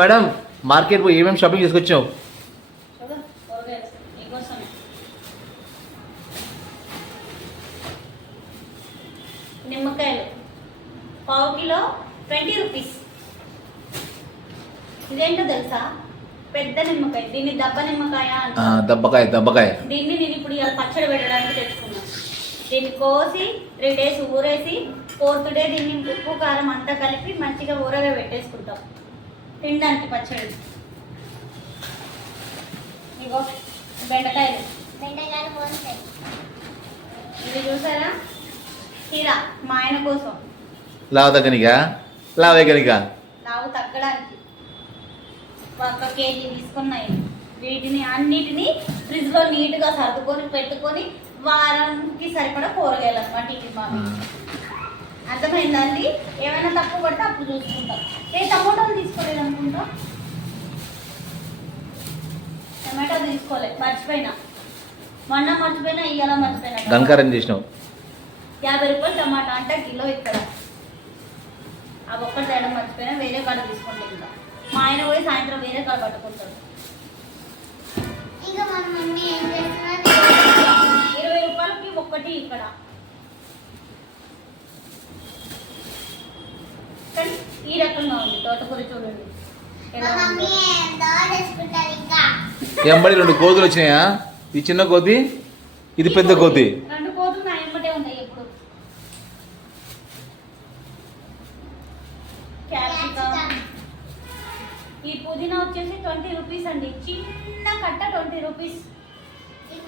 Madam market పోయి ఏమేమి shopping చేసుకొచ్చావు నిమ్మకాయలు. పావు కిలో ట్వంటీ రూపీస్. ఇదేంటో తెలుసా? పెద్ద నిమ్మకాయ. దీన్ని దెబ్బ నిమ్మకాయ దబ్బకాయ దబ్బకాయ. దీన్ని నేను ఇప్పుడు ఇలా పచ్చడి పెట్టడానికి తెచ్చుకున్నాను దీన్ని కోసి త్రీ డేస్ ఊరేసి ఫోర్త్ డే దీన్ని ఉప్పు కారం అంతా కలిపి మంచిగా ఊరగా పెట్టేసుకుంటాం. తినడానికి పచ్చడి. ఇగో బెండకాయలు. బెండకాయలు పోస్తాయి ఇది చూసారా? కీర మా ఆయన కోసం. లావదగ్గనిగా లావదగ్గనిగా లావు తగ్గడానికి. ఒక కేజీ తీసుకున్నాయి. వీటిని అన్నిటిని ఫ్రిడ్జ్లో నీట్గా సర్దుకొని పెట్టుకొని వారానికి సరిపడా కూరగాయలు అనమాట ఇవి మావి. అర్థమైందండి ఏమైనా తక్కువ పడితే అప్పుడు చూసుకుంటాం. ఏ టమాటాలు తీసుకోలేదు అనుకుంటా టమాటా తీసుకోలేదు మర్చిపోయినా. మొన్న మర్చిపోయినా ఇవాళ మర్చిపోయినా గంకారం చేసినావు. యాభై రూపాయలు టమాటా అంటే కిలో ఇక్కడ. ఆ ఒక్కటి తేడం మర్చిపోయినా వేరే కాడ తీసుకుంటే ఇంకా. మా ఆయన పోయి సాయంత్రం వేరే కాడ పట్టుకుంటాడు. ఇంకా మన మమ్మీ ఏం చేస్తున్నా ఇరవై రూపాయలకి ఒక్కటి ఇక్కడ. కానీ ఈ రకంగా ఉంది తోటకూర చూడండి. ఎంబడి రెండు కోతులు వచ్చినాయా? ఈ చిన్న కోతి ఇది పెద్ద కోతి. రెండు కోతులు నా ఎమ్మటే ఉన్నాయి ఎప్పుడు క్యాప్సికమ్. ఈ పుదీనా వచ్చేసి ట్వంటీ రూపీస్ అండి. చిన్న కట్ట ట్వంటీ రూపీస్. ఇది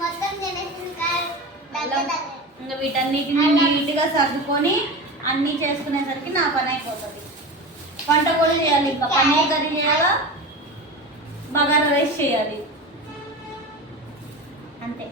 ఇంకా వీటన్నిటిని నీట్గా సర్దుకొని అన్నీ చేసుకునేసరికి నా పని అయిపోతుంది. వంట కూడా చేయాలి. ఇంకా పన్నీర్ కర్రీ చేయాలా? బగారా రైస్ చేయాలి. అంతే.